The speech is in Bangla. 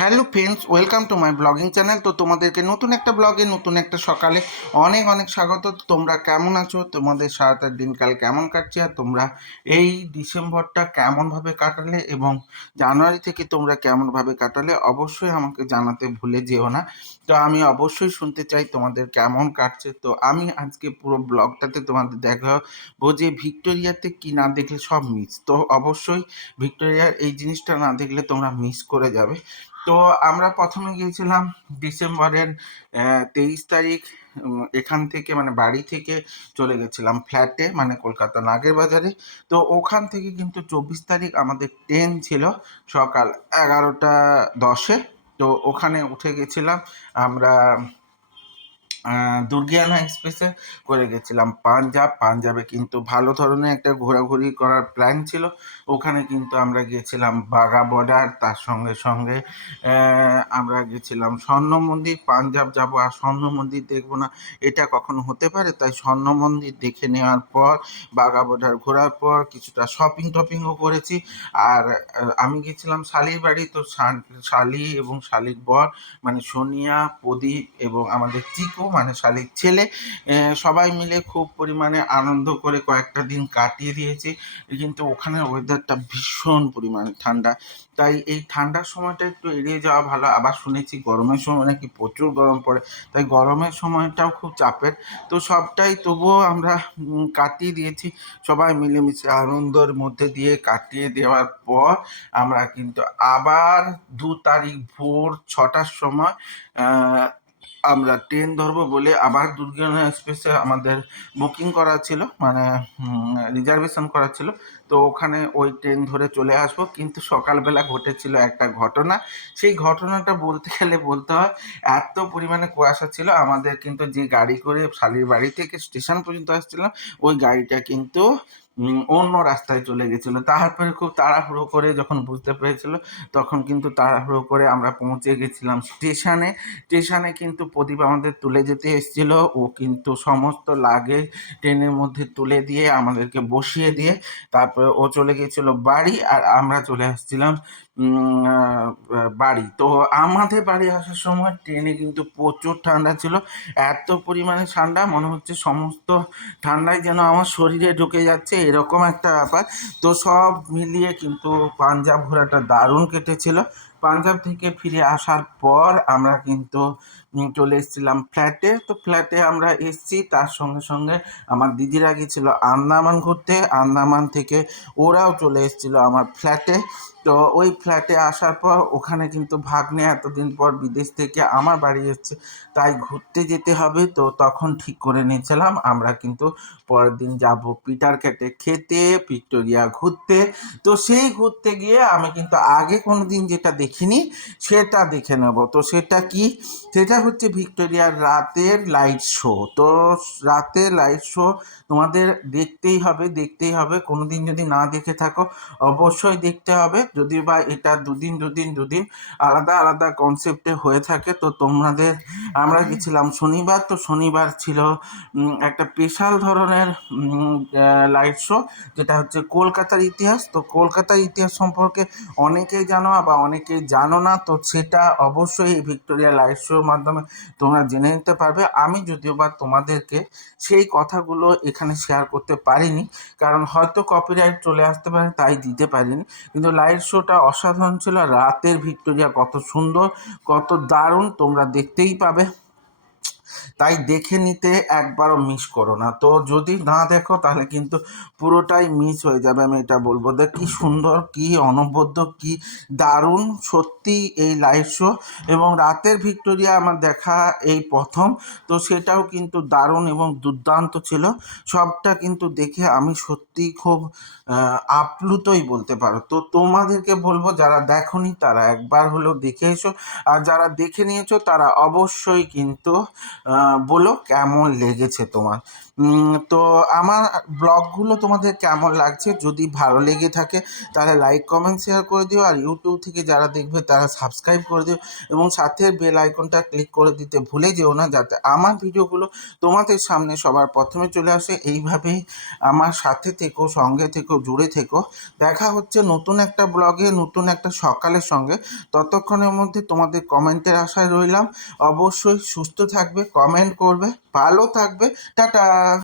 Hello friends, welcome to my blogging channel. তো তোমাদেরকে নতুন একটা ব্লগে, নতুন একটা সকালে অনেক অনেক স্বাগত। তোমরা কেমন আছো? তোমাদের সারাটার দিনকাল কেমন কাটছে? আর তোমরা এই ডিসেম্বরটা কেমনভাবে কাটালে এবং জানুয়ারি থেকে তোমরা কেমনভাবে কাটালে অবশ্যই আমাকে জানাতে ভুলে যেও না। তো আমি অবশ্যই শুনতে চাই তোমাদের কেমন কাটছে। তো আমি আজকে পুরো ব্লগটাতে তোমাদের দেখাবো যে ভিক্টোরিয়াতে কি না দেখলে সব মিস তো অবশ্যই ভিক্টোরিয়ার এই জিনিসটা না দেখলে তোমরা মিস করে যাবে। তো আমরা প্রথমে গিয়েছিলাম ডিসেম্বরের তেইশ তারিখ এখান থেকে মানে বাড়ি থেকে চলে গেছিলাম ফ্ল্যাটে মানে কলকাতা নাগের বাজারে। তো ওখান থেকে কিন্তু চব্বিশ তারিখ আমাদের ট্রেন ছিল সকাল এগারোটা দশে। তো ওখানে উঠে গেছিলাম আমরা দুর্গিয়ানা এক্সপ্রেসে করে গেছিলাম। পাঞ্জাব, পাঞ্জাবে কিন্তু ভালো ধরনের একটা ঘোরাঘুরি করার প্ল্যান ছিল। ওখানে কিন্তু আমরা গিয়েছিলাম বাঘা বর্ডার তার সঙ্গে সঙ্গে আমরা গেছিলাম স্বর্ণ মন্দির। পাঞ্জাব যাব আর স্বর্ণ মন্দির দেখব না, এটা কখনো হতে পারে? তাই স্বর্ণ মন্দির দেখে নেওয়ার পর বাঘা বর্ডার ঘোরার পর কিছুটা শপিং টপিংও করেছি। আর আমি গেছিলাম শালির বাড়ি। তো শালি এবং শালির বর মানে সোনিয়া, প্রদীপ এবং আমাদের চিকু মানে শালিক ছেলে সবাই মিলে খুব পরিমাণে আনন্দ করে কয়েকটা দিন কাটিয়ে দিয়েছি। কিন্তু ওখানের ওয়েদারটা ভীষণ পরিমাণে ঠান্ডা। তাই এই ঠান্ডার সময়টা একটু এড়িয়ে যাওয়া ভালো। আবার শুনেছি গরমের সময় নাকি প্রচুর গরম পড়ে। তাই গরমের সময়টাও খুব চাপের। তো সবটাই তবুও আমরা কাটিয়ে দিয়েছি। সবাই মিলেমিশে আনন্দের মধ্যে দিয়ে কাটিয়ে দেওয়ার পর আমরা কিন্তু আবার দু তারিখ ভোর ছটার সময় আমরা ট্রেন ধরবো বলে আবার দুর্গানা এক্সপ্রেসে আমাদের বুকিং করা ছিল মানে রিজার্ভেশন করা ছিল। তো ওখানে ওই ট্রেন ধরে চলে আসব। কিন্তু সকালবেলা ঘটেছিল একটা ঘটনা। সেই ঘটনাটা বলতে গেলে বলতে হয়, এত পরিমাণে কুয়াশা ছিল। আমাদের কিন্তু যে গাড়ি করে শালির বাড়ি থেকে স্টেশন পর্যন্ত আসছিলাম, ওই গাড়িটা কিন্তু অন্য রাস্তায় চলে গেছিল। তারপরে খুব তাড়াহুড়ো করে যখন বুঝতে পেরেছিল, তখন কিন্তু তাড়াহুড়ো করে আমরা পৌঁছে গেছিলাম স্টেশনে। স্টেশনে কিন্তু প্রদীপ আমাদের তুলে যেতে এসেছিল। ও কিন্তু সমস্ত লাগে ট্রেনের মধ্যে তুলে দিয়ে আমাদেরকে বসিয়ে দিয়ে তারপরে ও চলে গেছিল বাড়ি আর আমরা চলে আসছিলাম বাড়ি। তো আমাদের বাড়ি আসার সময় ট্রেনে কিন্তু প্রচুর ঠান্ডা ছিল। এত পরিমাণে ঠান্ডা, মনে হচ্ছে সমস্ত ঠান্ডায় যেন আমার শরীরে ঢুকে যাচ্ছে, এরকম একটা ব্যাপার। তো সব মিলিয়ে কিন্তু পাঞ্জাব ঘোরাটা দারুণ কেটেছিল। পাঞ্জাব থেকে ফিরে আসার পর আমরা কিন্তু চলে এসেছিলাম ফ্ল্যাটে। তো ফ্ল্যাটে আমরা এসেছি, তার সঙ্গে সঙ্গে আমার দিদিরা গেছিল আন্দামান ঘুরতে। আন্দামান থেকে ওরাও চলে এসেছিল আমার ফ্ল্যাটে। তো ওই ফ্ল্যাটে আসার পর ওখানে কিন্তু ভাগ্নে এতদিন পর বিদেশ থেকে আমার বাড়ি এসছে, তাই ঘুরতে যেতে হবে। তো তখন ঠিক করে নিয়েছিলাম, আমরা কিন্তু পরের দিন যাব পিটার ক্যাটে খেতে, ভিক্টোরিয়া ঘুরতে। তো সেই ঘুরতে গিয়ে আমি কিন্তু আগে কোনো দিন যেটা দেখিনি, সেটা দেখে নেব। তো সেটা কি? সেটা হচ্ছে ভিক্টোরিয়ার রাতের লাইট শো তো রাতের লাইট শো তোমাদের দেখতেই হবে দেখতেই হবে। কোনো দিন যদি না দেখে থাকো, অবশ্যই দেখতে হবে। যদি বা এটা দুদিন দুদিন দুদিন আলাদা আলাদা কনসেপ্টে হয়ে থাকে, তো তোমাদের আমরা গেছিলাম শনিবার। তো শনিবার ছিল একটা স্পেশাল ধরনের লাইট শো যেটা হচ্ছে কলকাতার ইতিহাস। তো কলকাতার ইতিহাস সম্পর্কে অনেকেই জানো বা অনেকেই জানো না? তো সেটা অবশ্যই ভিক্টোরিয়া লাইট শোর মাধ্যমে তোমরা জেনে নিতে পারবে। আমি যদিও বা তোমাদেরকে সেই কথাগুলো এখানে শেয়ার করতে পারিনি, কারণ হয়তো কপিরাইট চলে আসতে পারে, তাই দিতে পারিনি। কিন্তু লাইট শোটা অসাধারণ ছিল। রাতের ভিক্টোরিয়া কত সুন্দর, কত দারুণ তোমরা দেখতেই পাবে। তাই দেখে নিতে একবারও মিস করো না। তো যদি না দেখো, তাহলে কিন্তু পুরোটাই মিস হয়ে যাবে, আমি এটা বলব। দেখ কি সুন্দর, কি অনবদ্য, কি দারুণ সত্যি এই লাইভ শো এবং রাতের ভিক্টোরিয়া আমার দেখা এই প্রথম, তো সেটাও কিন্তু দারুণ এবং দুর্দান্ত ছিল। সবটা কিন্তু দেখে আমি সত্যি খুব আপ্লুতই বলতে পারো। তো তোমাদেরকে বলব, যারা দেখোনি তারা একবার হলেও দেখে এসো। আর যারা দেখে নিয়েছো, তারা অবশ্যই কিন্তু বলো কেমন লেগেছে তোমার? তো আমার ব্লগগুলো তোমাদের কেমন লাগছে? যদি ভালো লেগে থাকে, তাহলে লাইক কমেন্ট শেয়ার করে দিও। আর ইউটিউব থেকে যারা দেখবে, তারা সাবস্ক্রাইব করে দিও। এবং সাথে বেল আইকনটা ক্লিক করে দিতে ভুলে যেও না, যাতে আমার ভিডিওগুলো তোমাদের সামনে সবার প্রথমে চলে আসে। এইভাবেই আমার সাথে থেকো, সঙ্গে থেকো, জুড়ে থেকো। দেখা হচ্ছে নতুন একটা ব্লগে নতুন একটা সকালের সঙ্গে। ততক্ষণের মধ্যে তোমাদের কমেন্টের আশায় রইলাম। অবশ্যই সুস্থ থাকবে কমেন্ট করবে, ভালো থাকবে। টাটা!